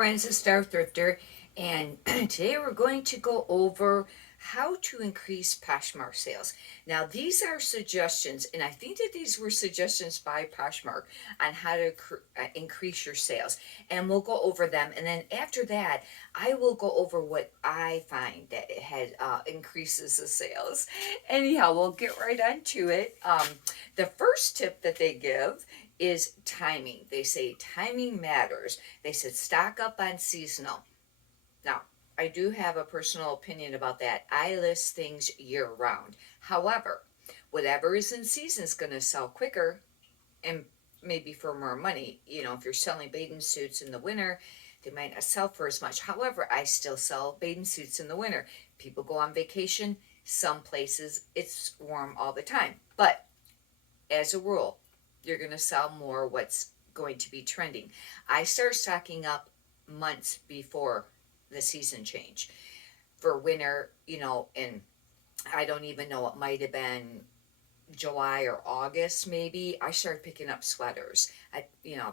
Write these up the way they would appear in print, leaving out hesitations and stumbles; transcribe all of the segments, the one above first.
friends, it's Star Thrifter, and today we're going to go over how to increase Poshmark sales. Now, these are suggestions, and I think that these were suggestions by Poshmark on how to increase your sales, and we'll go over them. And then after that, I will go over what I find that it has increases the sales. Anyhow, we'll get right on to it. The first tip that they give is timing. They say timing matters. They said stock up on seasonal. Now, I do have a personal opinion about that. I list things year round. However, whatever is in season is going to sell quicker and maybe for more money. You know, if you're selling bathing suits in the winter, they might not sell for as much. However, I still sell bathing suits in the winter. People go on vacation. Some places it's warm all the time. But as a rule, you're going to sell more what's going to be trending. I start stocking up months before the season change for winter, and I don't even know, it might have been July or August maybe. I started picking up sweaters. I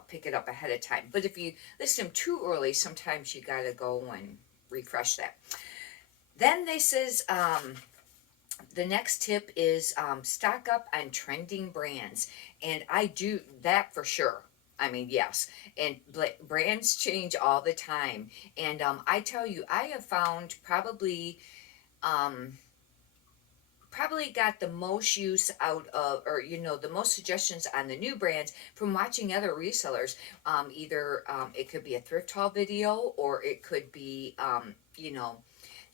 pick it up ahead of time. But if you list them too early, sometimes you got to go and refresh that. Then they says the next tip is stock up on trending brands. And I do that for sure. I mean, yes. And brands change all the time. And I tell you, I have found um, probably got the most use out of, or the most suggestions on the new brands from watching other resellers. Either it could be a thrift haul video, or it could be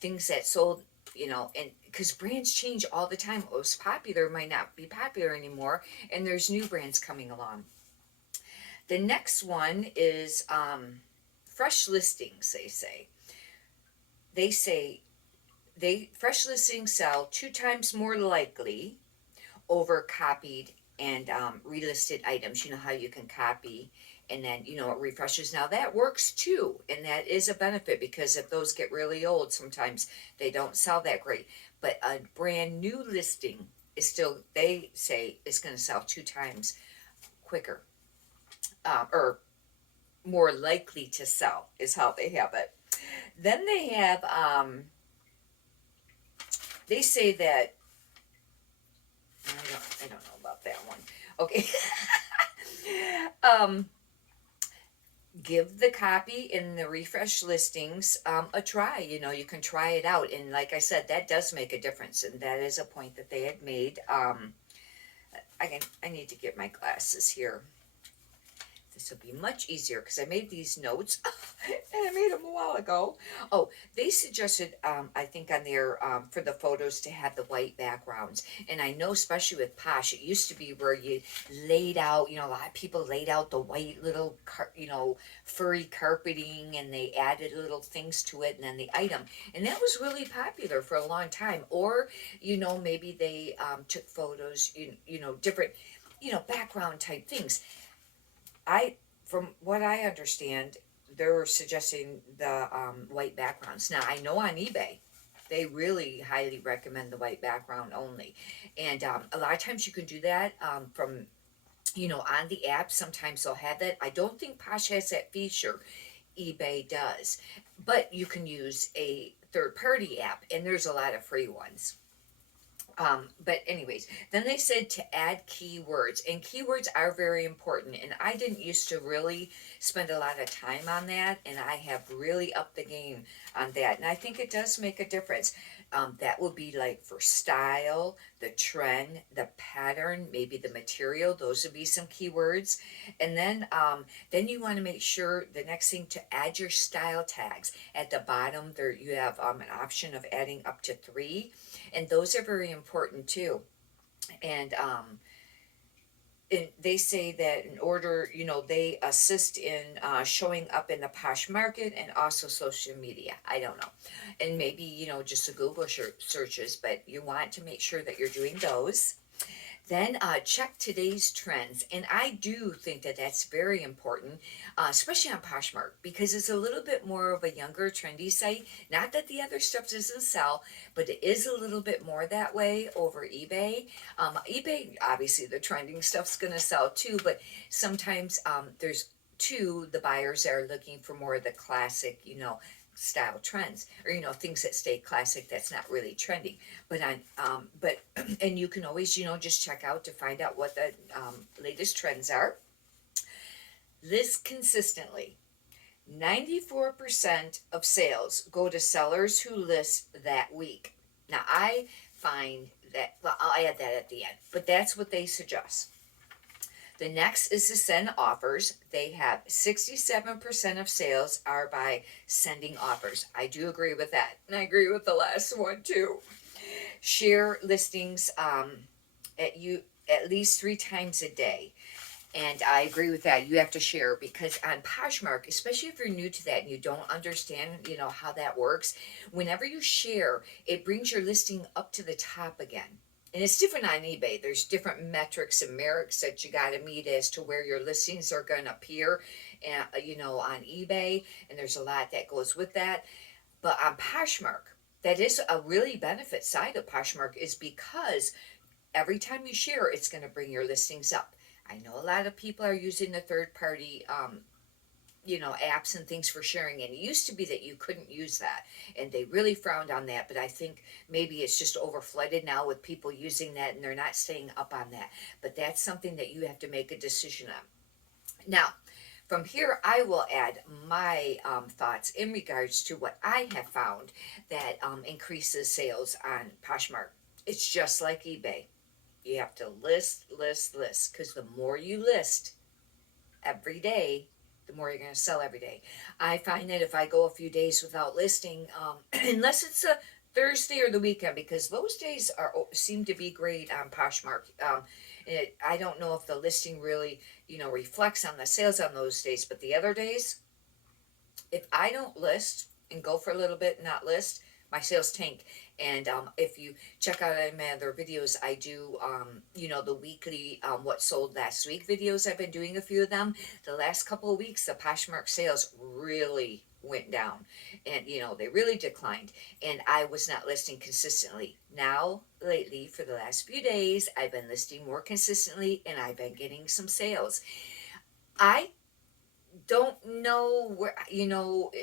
things that sold, and because brands change all the time. What was popular might not be popular anymore, and there's new brands coming along. The next one is fresh listings. They say fresh listings sell 2 times more likely over copied and relisted items. You know how you can copy and then it refreshes. Now that works too, and that is a benefit, because if those get really old, sometimes they don't sell that great. But a brand new listing is still, they say, is going to sell 2 times quicker, or more likely to sell, is how they have it. Then they have they say that I don't know about that one. Okay. um Give the copy in the refresh listings a try. You can try it out, and like I said, that does make a difference, and that is a point that they had made. I need to get my glasses here. This will be much easier because I made these notes and I made them a while ago. Oh, they suggested, I think on their, for the photos, to have the white backgrounds. And I know, especially with Posh, it used to be where you laid out, a lot of people laid out the white little, furry carpeting, and they added little things to it and then the item. And that was really popular for a long time. Or, maybe they took photos, different, background type things. From what I understand, they're suggesting the white backgrounds. Now, I know on eBay, they really highly recommend the white background only. And a lot of times you can do that from, on the app. Sometimes they'll have that. I don't think Posh has that feature. eBay does. But you can use a third-party app, and there's a lot of free ones. But anyways, then they said to add keywords, and keywords are very important. And I didn't used to really spend a lot of time on that, and I have really upped the game on that. And I think it does make a difference. That would be like for style, the trend, the pattern, maybe the material. Those would be some keywords. And then you want to make sure, the next thing, to add your style tags. At the bottom there you have an option of adding up to 3, and those are very important too. And they say that in order, they assist in showing up in the Posh market and also social media. I don't know. And maybe, just the Google searches, but you want to make sure that you're doing those. Then check today's trends. And I do think that that's very important, especially on Poshmark, because it's a little bit more of a younger, trendy site. Not that the other stuff doesn't sell, but it is a little bit more that way over eBay. eBay, obviously, the trending stuff's going to sell too, but sometimes there's to the buyers that are looking for more of the classic, style trends, or things that stay classic, that's not really trendy. But and you can always, just check out to find out what the latest trends are. List consistently. 94% of sales go to sellers who list that week. Now, I find that, well, I'll add that at the end, but that's what they suggest. The next is to send offers. They have 67% of sales are by sending offers. I do agree with that. And I agree with the last one too. Share listings at least 3 times a day. And I agree with that. You have to share, because on Poshmark, especially if you're new to that and you don't understand, how that works, whenever you share, it brings your listing up to the top again. And it's different on eBay. There's different metrics and merits that you got to meet as to where your listings are going to appear, and on eBay. And there's a lot that goes with that. But on Poshmark, that is a really benefit side of Poshmark, is because every time you share, it's going to bring your listings up. I know a lot of people are using the third party apps and things for sharing, and it used to be that you couldn't use that, and they really frowned on that. But I think maybe it's just overflooded now with people using that, and they're not staying up on that. But that's something that you have to make a decision on. Now, from here, I will add my thoughts in regards to what I have found that increases sales on Poshmark. It's just like eBay. You have to list, list, list, because the more you list every day, the more you're going to sell every day. I find that if I go a few days without listing, unless it's a Thursday or the weekend, because those days seem to be great on Poshmark. I don't know if the listing really, reflects on the sales on those days, but the other days, if I don't list and go for a little bit and not list, my sales tank. And if you check out any of my other videos, I do, the weekly what sold last week videos. I've been doing a few of them. The last couple of weeks, the Poshmark sales really went down, and they really declined, and I was not listing consistently. Now lately, for the last few days, I've been listing more consistently, and I've been getting some sales. I don't know where,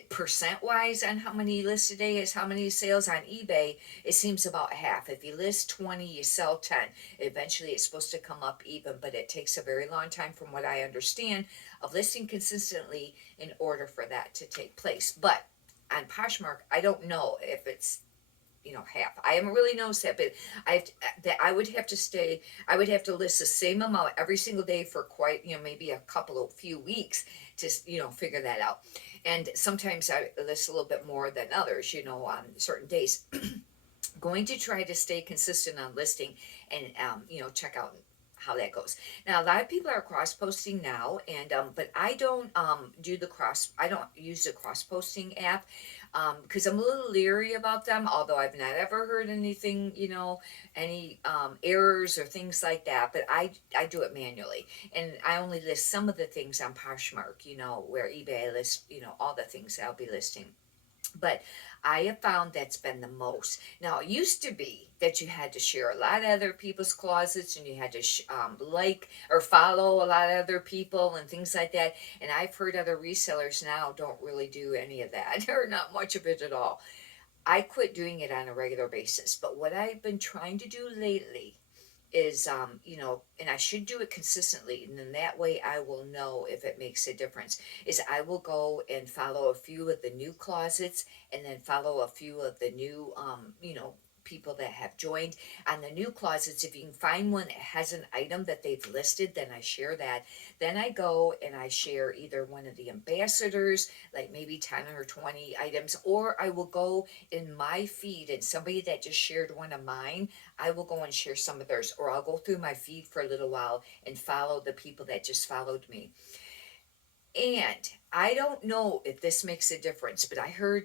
percent wise on how many lists a day is how many sales. On eBay, it seems about half. If you list 20, you sell 10. Eventually it's supposed to come up even, but it takes a very long time, from what I understand, of listing consistently in order for that to take place. But on Poshmark, I don't know if it's half. I haven't really noticed that, but I would have to stay. I would have to list the same amount every single day for quite, maybe a few weeks to, figure that out. And sometimes I list a little bit more than others, on certain days. Going to try to stay consistent on listing, and check out how that goes. Now, a lot of people are cross posting now, and but I don't I don't use the cross posting app, because I'm a little leery about them. Although I've not ever heard anything, any errors or things like that. But I do it manually, and I only list some of the things on Poshmark, where eBay lists, all the things I'll be listing. But I have found that's been the most. Now, it used to be that you had to share a lot of other people's closets, and you had to like or follow a lot of other people and things like that. And I've heard other resellers now don't really do any of that, or not much of it at all. I quit doing it on a regular basis. But what I've been trying to do lately is, and I should do it consistently, and then that way I will know if it makes a difference, is I will go and follow a few of the new closets, and then follow a few of the new, people that have joined. On the new closets, if you can find one that has an item that they've listed, then I share that. Then I go and I share either one of the ambassadors, like maybe 10 or 20 items, or I will go in my feed, and somebody that just shared one of mine, I will go and share some of theirs, or I'll go through my feed for a little while and follow the people that just followed me. And I don't know if this makes a difference, but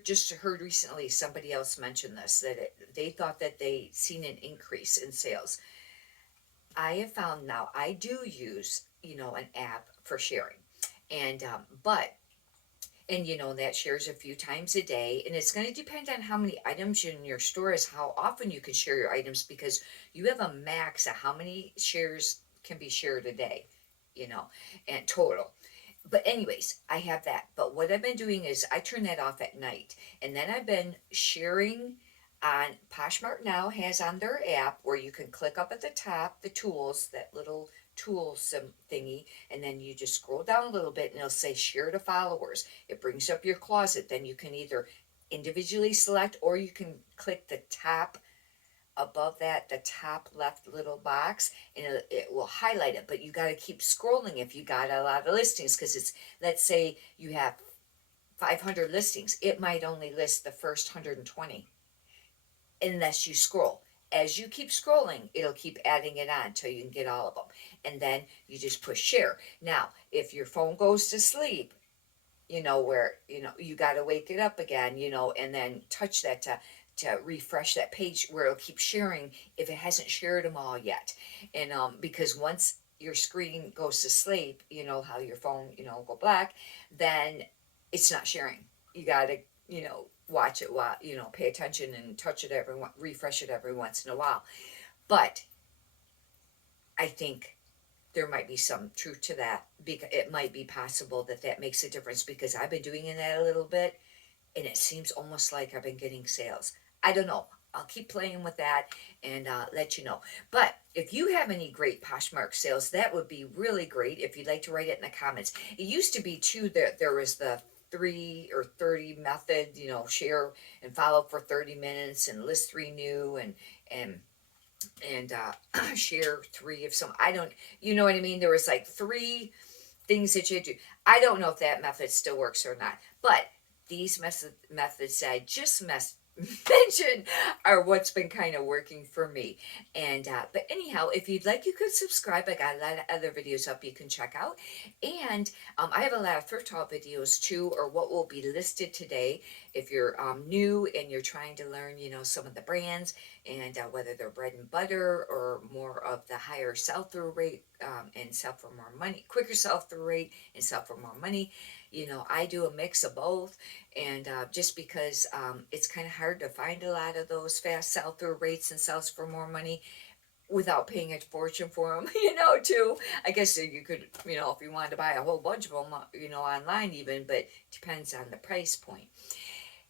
just heard recently somebody else mention this, that they thought that they seen an increase in sales. I have found now I do use, an app for sharing, and that shares a few times a day, and it's going to depend on how many items in your store is how often you can share your items, because you have a max of how many shares can be shared a day, and total. But anyways, I have that. But what I've been doing is I turn that off at night, and then I've been sharing on Poshmark now has on their app where you can click up at the top the tools, that little tools thingy, and then you just scroll down a little bit and it'll say share to followers. It brings up your closet. Then you can either individually select or you can click the top above that, the top left little box, and it will highlight it. But you got to keep scrolling if you got a lot of listings, because it's, let's say you have 500 listings, it might only list the first 120 unless you scroll. As you keep scrolling, it'll keep adding it on until you can get all of them. And then you just push share. Now, if your phone goes to sleep, where you got to wake it up again, and then touch that to refresh that page where it'll keep sharing if it hasn't shared them all yet. And because once your screen goes to sleep, how your phone go black, then it's not sharing. You got to watch it while pay attention and touch it refresh it every once in a while. But I think there might be some truth to that, because it might be possible that that makes a difference, because I've been doing that a little bit and it seems almost like I've been getting sales. I don't know. I'll keep playing with that and let you know. But if you have any great Poshmark sales, that would be really great if you'd like to write it in the comments. It used to be too that there was the 3 or 30 method, share and follow for 30 minutes and list 3 new and share 3 of some. I don't, you know what I mean? There was like 3 things that you do. I don't know if that method still works or not, but these methods that I just mentioned are what's been kind of working for me. And but anyhow, if you'd like, you could subscribe. I got a lot of other videos up you can check out, and I have a lot of thrift haul videos too, or what will be listed today. If you're new and you're trying to learn, some of the brands and whether they're bread and butter or more of the higher sell-through rate, and sell for more money, quicker sell-through rate and sell for more money. I do a mix of both, and just because it's kind of hard to find a lot of those fast sell-through rates and sells for more money without paying a fortune for them, too. I guess you could, if you wanted to buy a whole bunch of them, online even, but depends on the price point.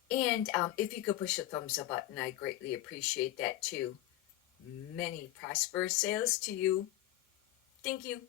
And if you could push the thumbs up button, I greatly appreciate that too. Many prosperous sales to you. Thank you.